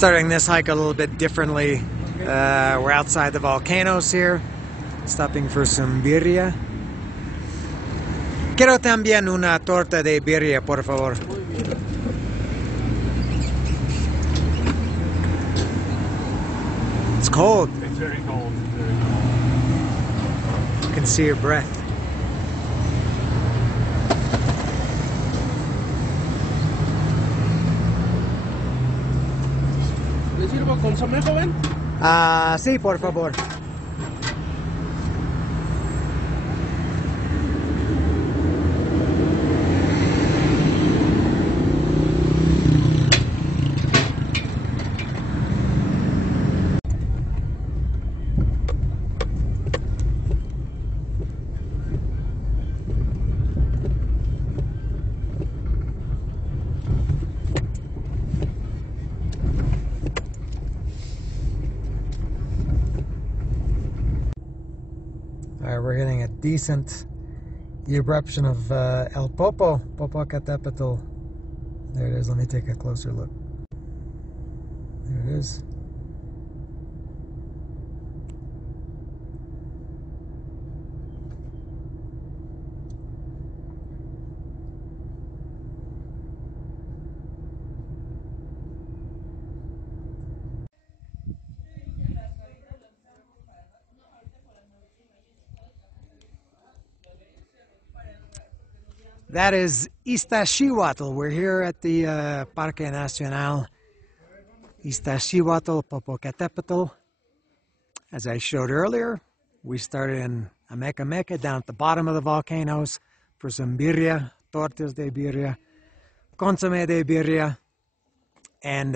Starting this hike a little bit differently. We're outside the volcanoes here, stopping for some birria. Quiero también una torta de birria, por favor. It's cold. It's very cold. Very cold. You can see your breath. ¿Le sirvo consomé, joven? Sí, por favor. Alright, we're getting a decent eruption of El Popocateptl. There it is. Let me take a closer look. There it is. That is Iztaccihuatl. We're here at the Parque Nacional. Iztaccihuatl, Popocateptl. As I showed earlier, we started in Ameca down at the bottom of the volcanoes for some birria, tortas de birria, consomé de birria, and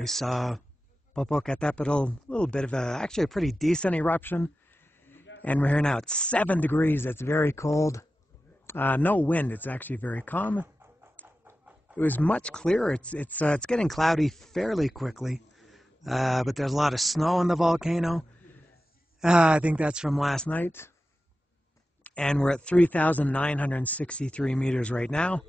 we saw Popocateptl, a little bit of actually a pretty decent eruption. And we're here now at 7 degrees. It's very cold. No wind. It's actually very calm. It was much clearer. It's getting cloudy fairly quickly, but there's a lot of snow on the volcano. I think that's from last night. And we're at 3,963 meters right now.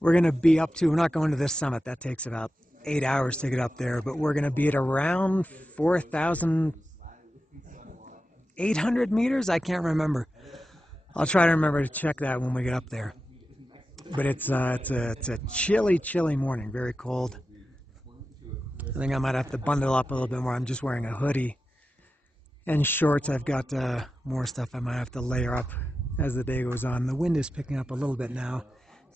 We're going to be up to, we're not going to this summit. That takes about 8 hours to get up there, but we're going to be at around 4,800 meters. I can't remember. I'll try to remember to check that when we get up there. But it's a chilly morning, very cold. I think I might have to bundle up a little bit more. I'm just wearing a hoodie and shorts. I've got more stuff I might have to layer up as the day goes on. The wind is picking up a little bit now,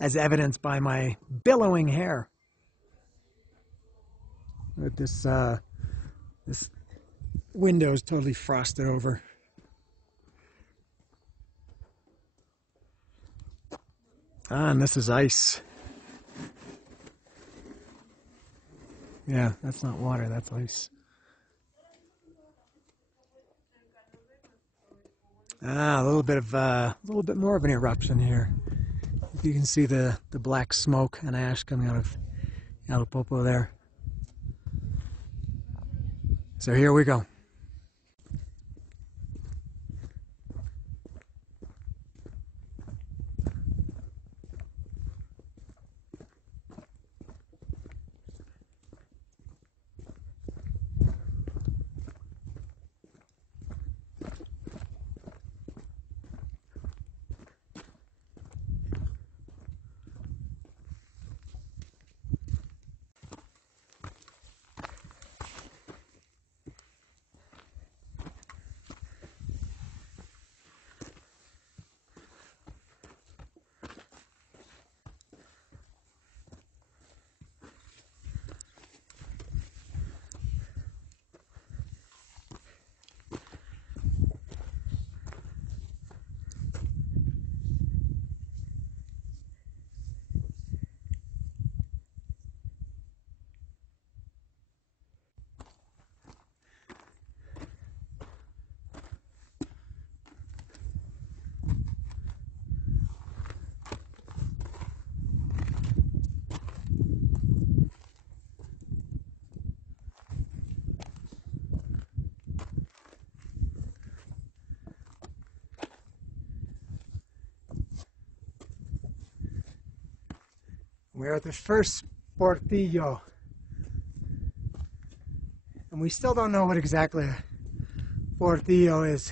as evidenced by my billowing hair. With this window is totally frosted over. And this is ice. Yeah, that's not water, that's ice. A little bit more of an eruption here. You can see the black smoke and ash coming out of Popo there. So here we go. We're at the first Portillo. And we still don't know what exactly a portillo is,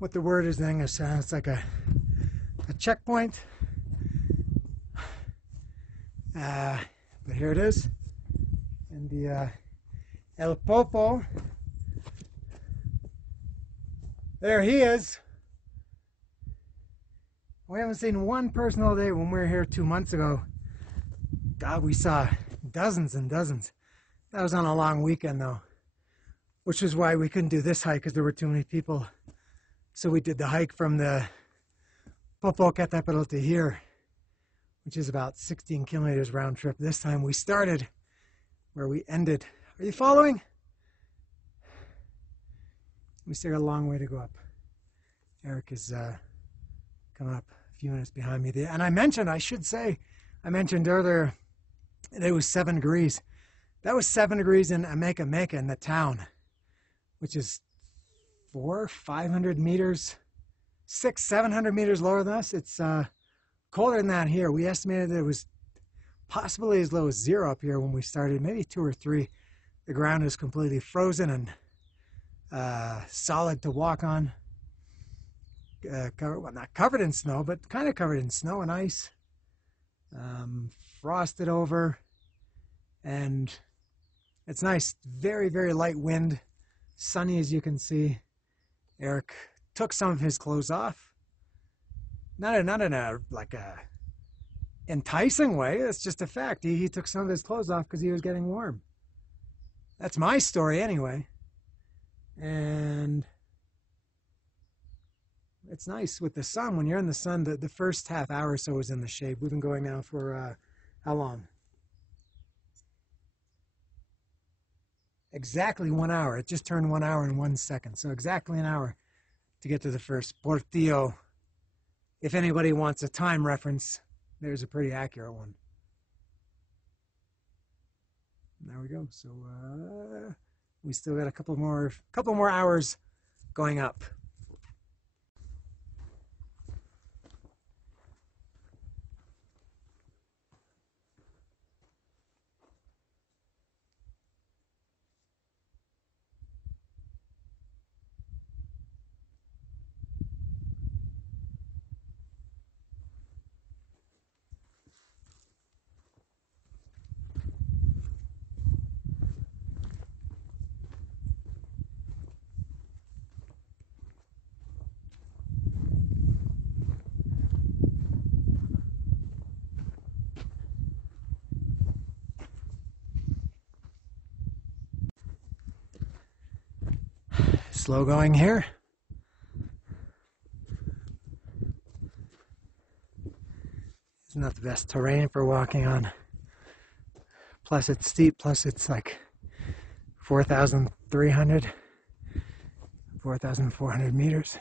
what the word is in English. It's like a checkpoint. But here it is. And the El Popo, there he is. We haven't seen one person all day. When we were here 2 months ago, God, we saw dozens and dozens. That was on a long weekend though, which is why we couldn't do this hike because there were too many people. So we did the hike from the Popocateptl to here, which is about 16 kilometers round trip. This time we started where we ended. Are you following? We still got a long way to go up. Eric is coming up a few minutes behind me. And I mentioned earlier that it was 7 degrees. That was 7 degrees in Ameka in the town, which is 500 meters, 700 meters lower than us. It's colder than that here. We estimated that it was possibly as low as 0 up here when we started, maybe 2 or 3. The ground is completely frozen and solid to walk on. Not covered in snow, but kind of covered in snow and ice. Frosted over, and it's nice. Very, very light wind, sunny as you can see. Eric took some of his clothes off. Not in a like a enticing way. It's just a fact. He took some of his clothes off because he was getting warm. That's my story anyway. And it's nice with the sun. When you're in the sun, the first half hour or so is in the shade. We've been going now for how long? Exactly 1 hour. It just turned 1 hour and 1 second. So exactly an hour to get to the first Portillo. If anybody wants a time reference, there's a pretty accurate one. There we go. So we still got a couple more hours going up. Slow going here. It's not the best terrain for walking on. Plus it's steep, plus it's like 4,400 meters.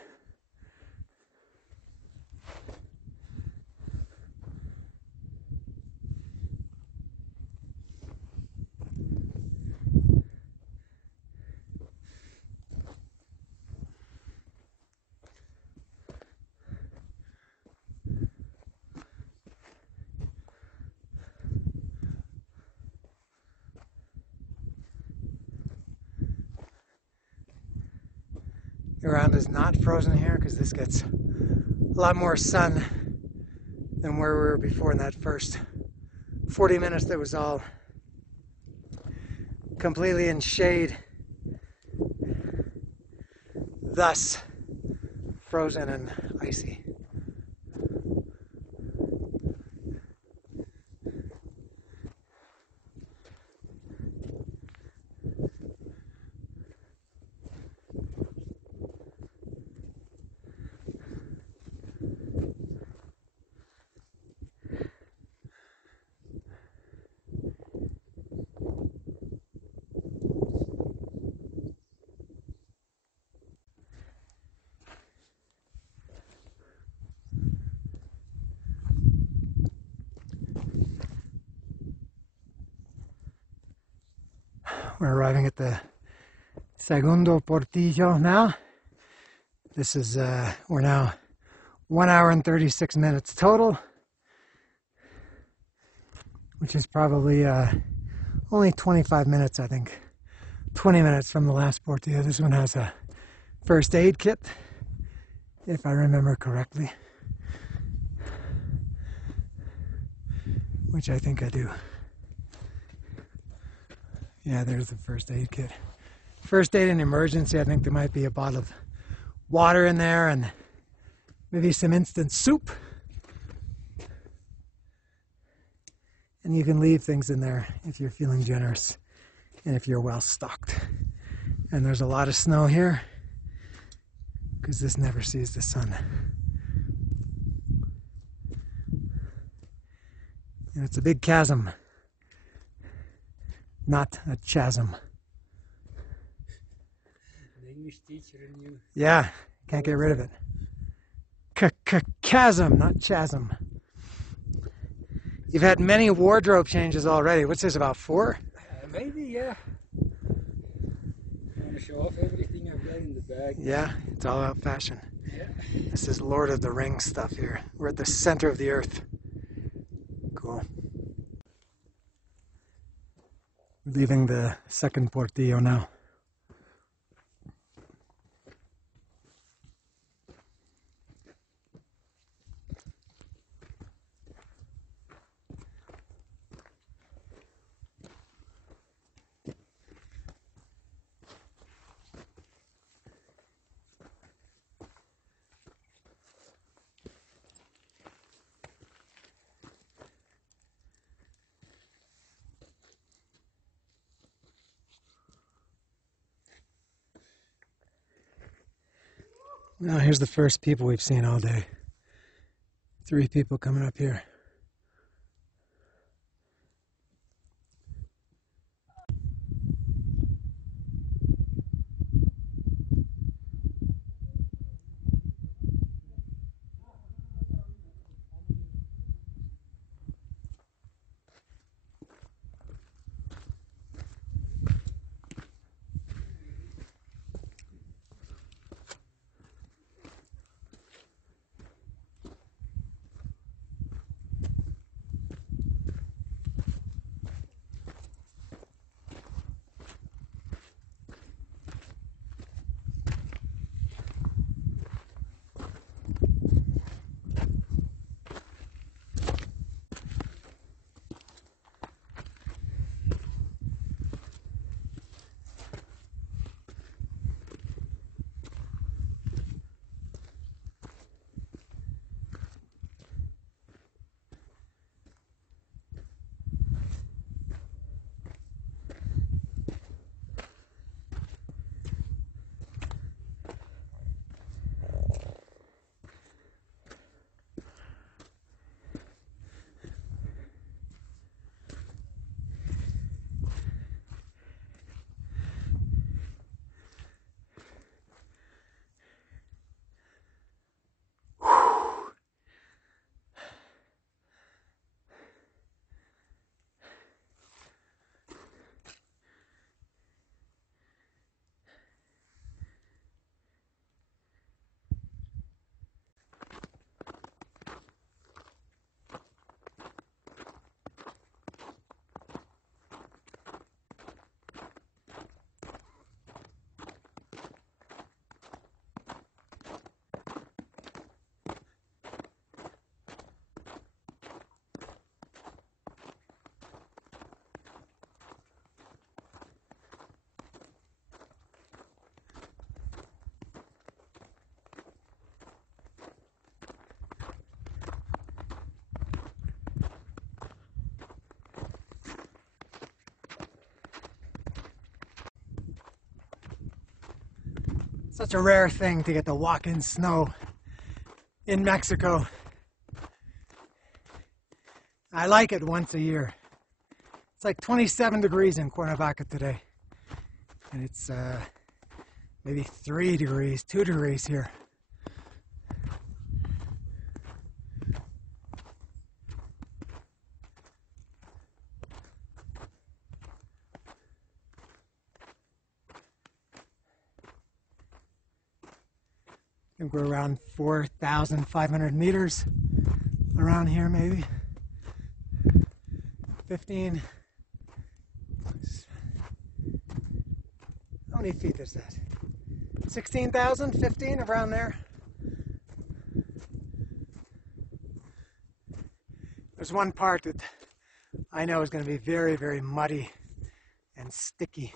The ground is not frozen here because this gets a lot more sun than where we were before in that first 40 minutes that was all completely in shade, thus frozen and icy. We're arriving at the Segundo Portillo now. This is, we're now 1 hour and 36 minutes total, which is probably only 25 minutes, I think, 20 minutes from the last Portillo. This one has a first aid kit, if I remember correctly. Which I think I do. Yeah, there's the first aid kit. First aid in emergency, I think there might be a bottle of water in there and maybe some instant soup. And you can leave things in there if you're feeling generous and if you're well stocked. And there's a lot of snow here because this never sees the sun. And it's a big chasm, not a chasm. The English teacher in you. Yeah, can't get rid of it. Chasm, not chasm. You've had many wardrobe changes already. What's this, about 4? Maybe, yeah. I want to show off everything I've got in the bag. Yeah, it's all about fashion. Yeah. This is Lord of the Rings stuff here. We're at the center of the earth. Cool. We're leaving the second Portillo now. Now here's the first people we've seen all day. 3 people coming up here. Such a rare thing to get to walk in snow in Mexico. I like it once a year. It's like 27 degrees in Cuernavaca today. And it's maybe 3 degrees, 2 degrees here. I think we're around 4,500 meters around here, maybe 15. many feet is that? 16,000, 15, around there. There's one part that I know is going to be very, very muddy and sticky.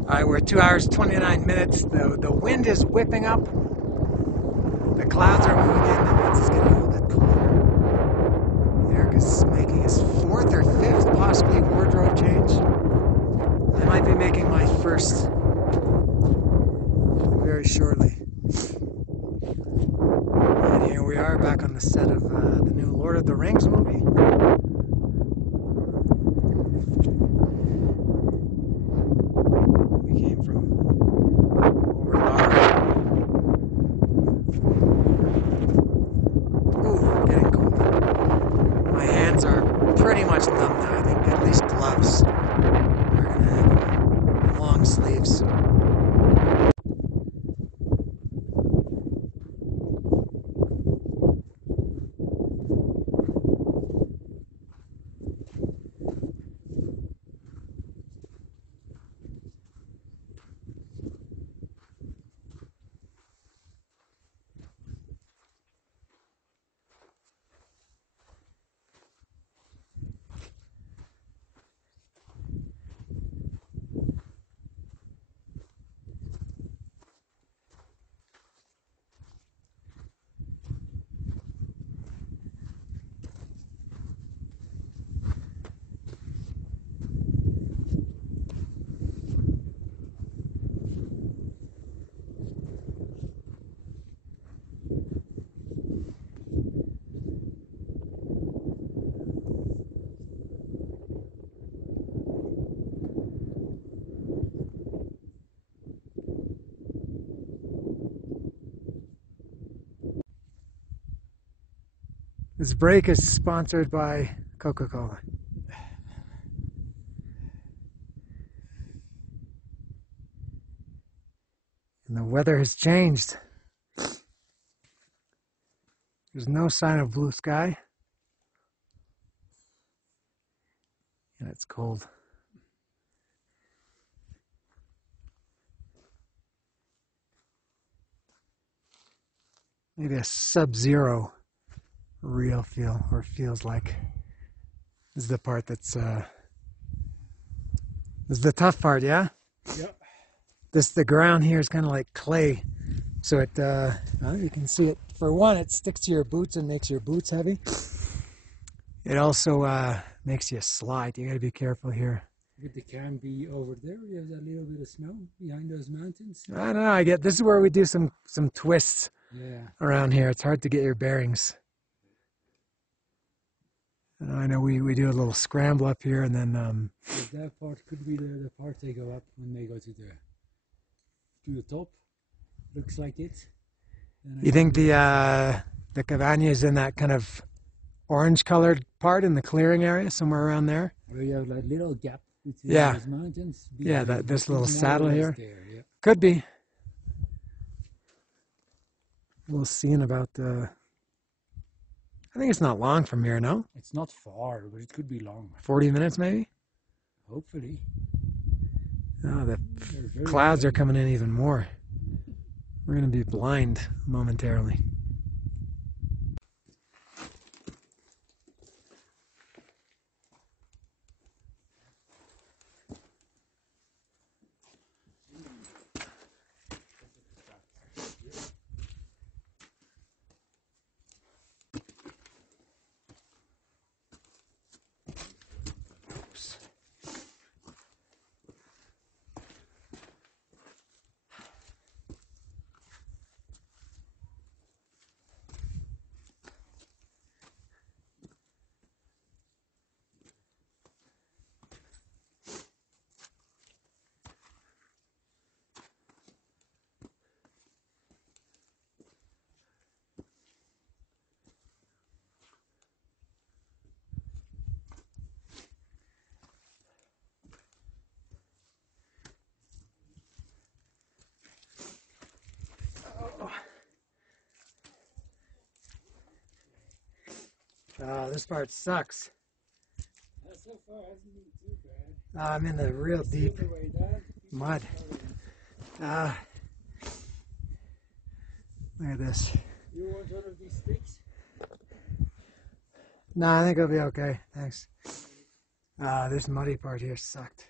All right, we're at 2 hours, 29 minutes. The wind is whipping up. The clouds are moving in, and it's getting a little bit colder. Eric is making his 4th or 5th, possibly, wardrobe change. I might be making my first very shortly. And here we are back on the set of the new Lord of the Rings movie. Pretty much numb now. I think at least gloves are going to have long sleeves. This break is sponsored by Coca-Cola. And the weather has changed. There's no sign of blue sky. And it's cold. Maybe a sub-zero real feel, or feels like. This is the part that's this is the tough part, yeah? Yep. The ground here is kind of like clay, so it well, you can see it. For one, it sticks to your boots and makes your boots heavy. It also makes you slide. You gotta be careful here. But they can be over there. You have that little bit of snow behind those mountains. I don't know. I get this is where we do some twists Yeah. around here. It's hard to get your bearings. And I know we do a little scramble up here, and then But that part could be the part they go up when they go to the top. Looks like it. Then I you think think the Cavagna is in that kind of orange colored part in the clearing area, somewhere around there? where you have that little gap between Yeah. those mountains. Yeah, this little More or saddle less here. there, yeah. Could be. We'll see in about I think it's not long from here, no? It's not far, but it could be long. 40 minutes maybe? Hopefully. Oh, the They're very clouds are heavy. coming in even more. We're going to be blind momentarily. Oh, this part sucks. So far hasn't been too bad. I'm in the real deep The way down, mud. Look at this. you want one of these sticks? No, I think I'll be okay. Thanks. This muddy part here sucked.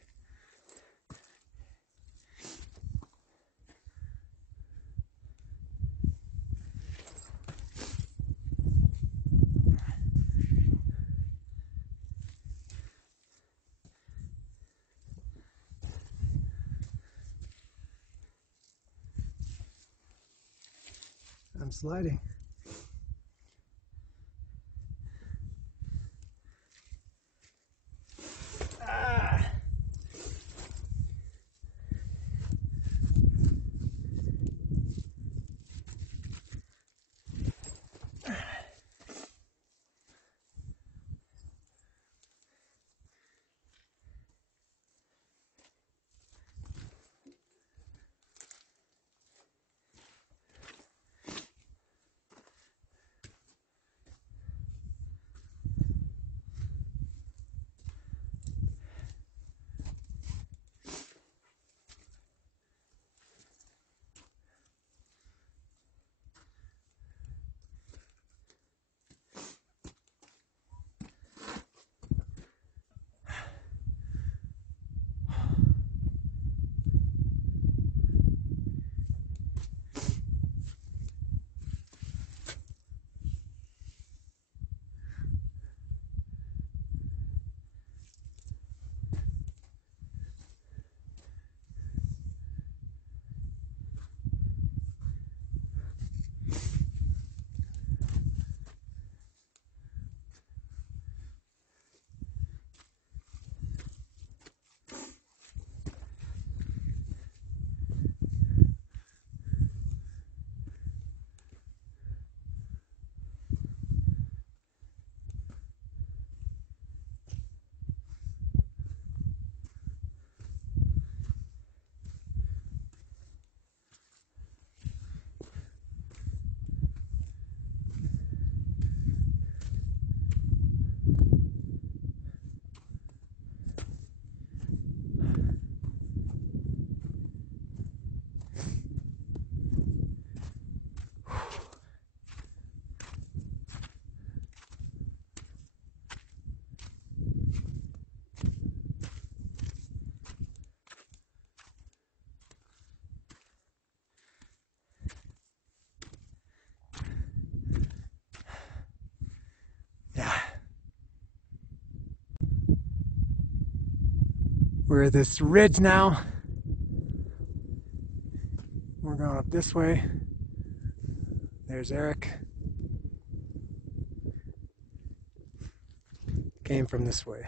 I'm sliding. We're at this ridge now. We're going up this way. There's Eric. Came from this way.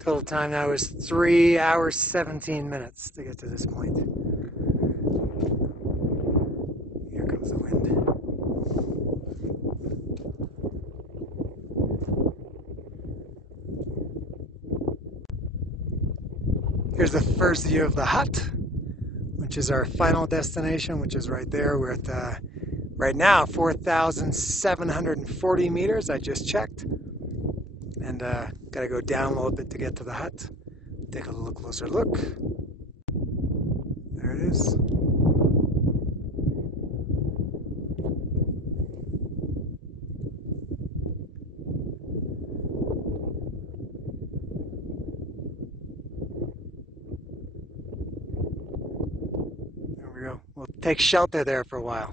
Total time now is 3 hours 17 minutes to get to this point. Here comes the wind. Here's the first view of the hut, which is our final destination, which is right there. We're at right now 4,740 meters. I just checked. And gotta go down a little bit to get to the hut. Take a little closer look. There it is. There we go. We'll take shelter there for a while.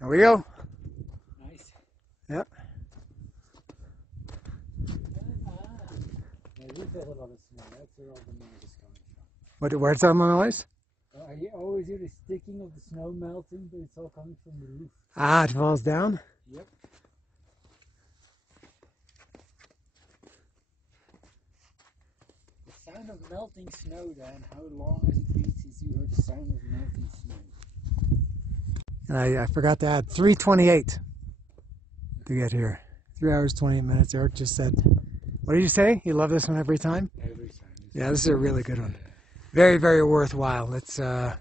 There we go. Nice. Yep. There is a lot of snow. That's where all the noise is coming from. Where's that noise? I always hear the sticking of the snow melting, but it's all coming from the roof. Ah, it falls down? Yep. The sound of melting snow, Dan. How long has it been since you heard the sound of melting snow? And I forgot to add 3:28 to get here. 3 hours 28 minutes. Eric just said, what did you say? You love this one every time? Every time. Yeah, this is a really good one. Very, very worthwhile. It's the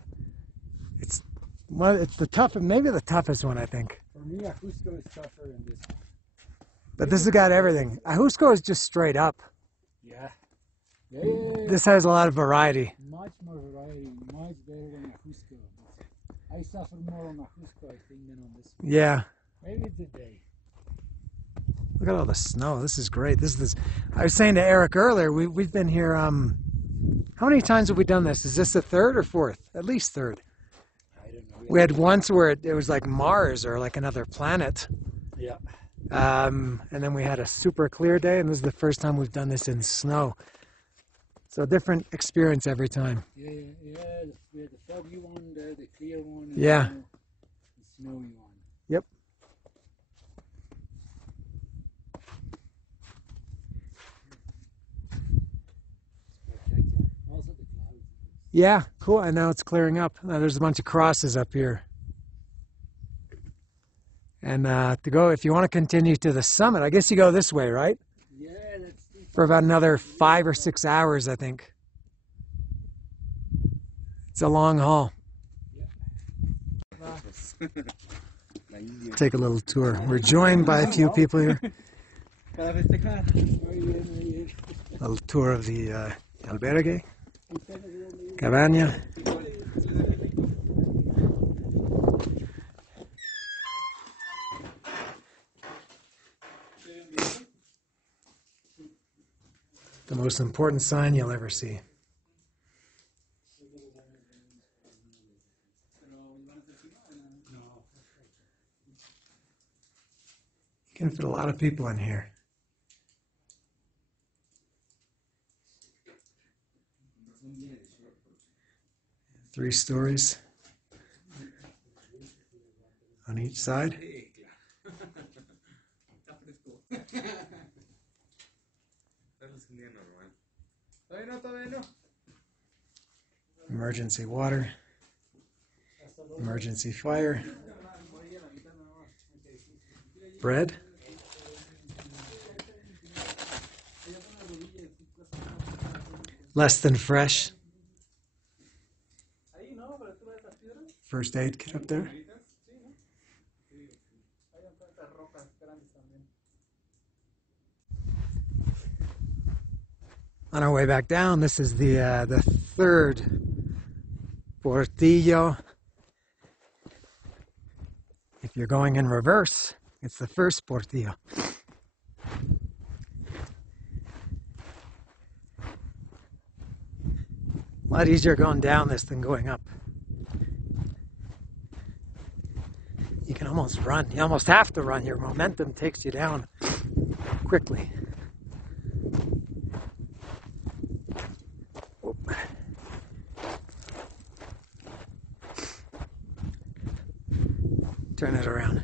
toughest, maybe the toughest one, I think. For me, Ajusco is tougher than this one. But this has got everything. Ajusco is just straight up. Yeah. This has a lot of variety. Much more variety, much better than Ajusco. I suffer more on Ajusco, I think, than on this one. Yeah. Maybe it's a day. Look at all the snow. This is great. I was saying to Eric earlier, we've been here, how many times have we done this? Is this the third or fourth? At least third. I don't know. We had once where it was like Mars or like another planet. Yeah. And then we had a super clear day, and this is the first time we've done this in snow. So different experience every time. Yeah. We had the foggy one, the clear one, and Yeah. the snowy one. Yep. Spectacular. Yeah, cool. And now it's clearing up. There's a bunch of crosses up here. And to go, if you want to continue to the summit, I guess you go this way, right? Yeah, that's For about another 5 or 6 hours, I think. It's a long haul. Take a little tour. We're joined by a few people here. A little tour of the albergue, cabana. The most important sign you'll ever see. You can fit a lot of people in here. 3 stories on each side. Emergency water, emergency fire, bread, less than fresh. First aid kit up there. On our way back down, this is the third Portillo. If you're going in reverse, it's the first Portillo. A lot easier going down this than going up. You can almost run. You almost have to run. Your momentum takes you down quickly. Turn it around.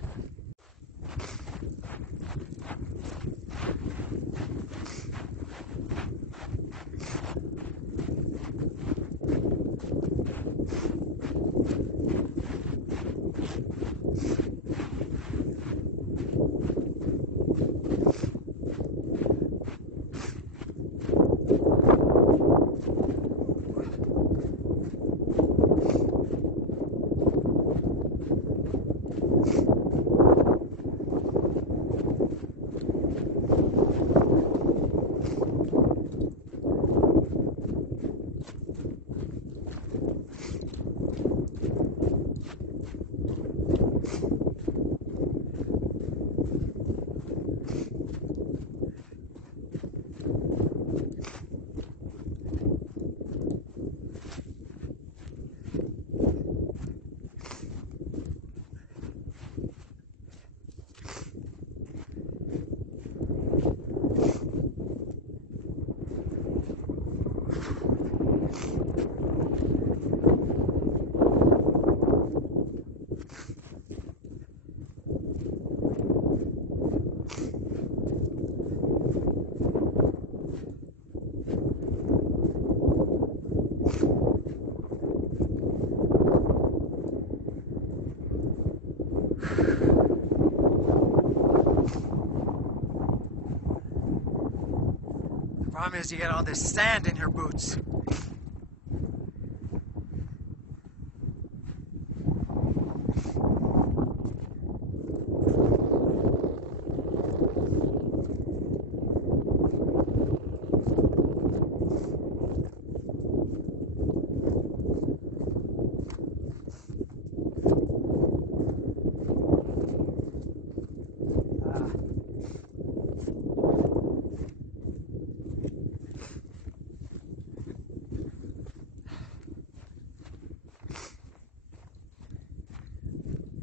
The problem is you get all this sand in your boots.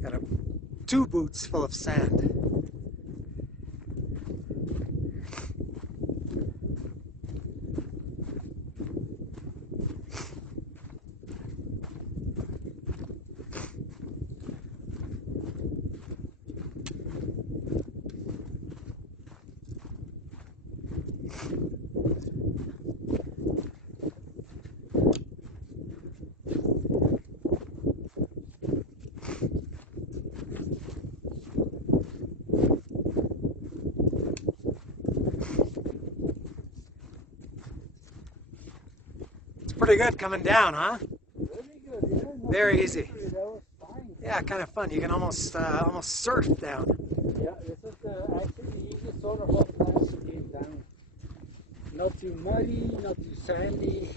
Got 2 boots full of sand. pretty good coming down, huh? Very good, yeah. No, Very easy. that was fine. Yeah, kind of fun. You can almost surf down. Yeah, this is actually the easiest sort of hot place to get down. Not too muddy, not too sandy.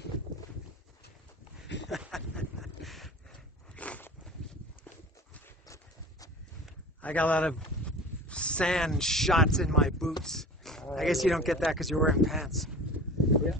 I got a lot of sand shots in my boots. I guess you don't get that because you're wearing pants. Yeah.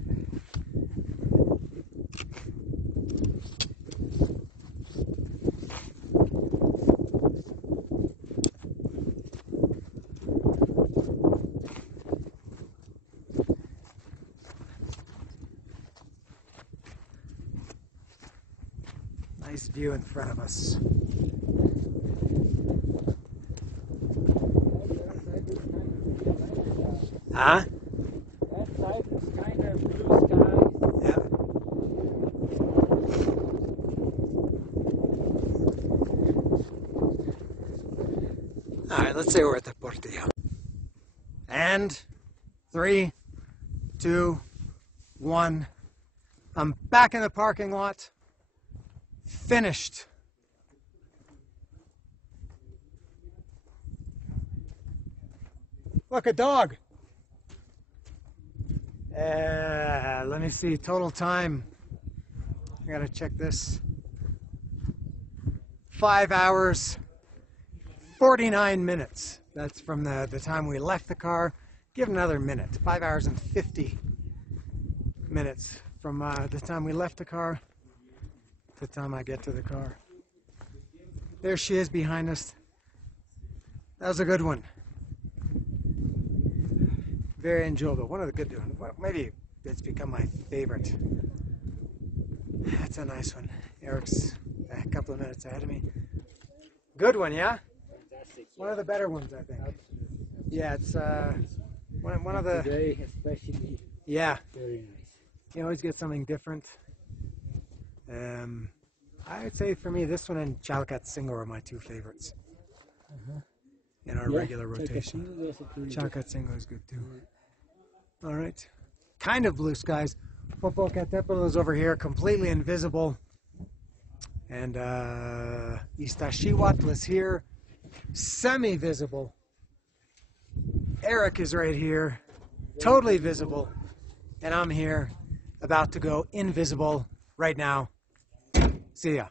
Nice view in front of us. Huh? That side is kind of blue sky. Yeah. All right, let's say we're at the Portillo. And 3, 2, 1. I'm back in the parking lot. Finished. Look, a dog. Let me see, total time. I gotta check this. 5 hours, 49 minutes. That's from the time we left the car. Give it another minute. 5 hours and 50 minutes from the time we left the car to the time I get to the car. There she is behind us. That was a good one. Very enjoyable. One of the good ones. Well, maybe it's become my favorite. That's a nice one. Eric's a couple of minutes ahead of me. Good one, yeah? Fantastic. One of the better ones, I think. Absolutely. Yeah, it's one of the... Today especially Yeah, very nice. you always get something different. I would say for me, this one and Iztaccihuatl are my two favorites in our regular rotation. Iztaccihuatl is good too. All right. Kind of blue skies. Popocateptl is over here, completely invisible. And Iztaccihuatl is here, semi-visible. Eric is right here, totally visible. And I'm here, about to go invisible right now. See ya.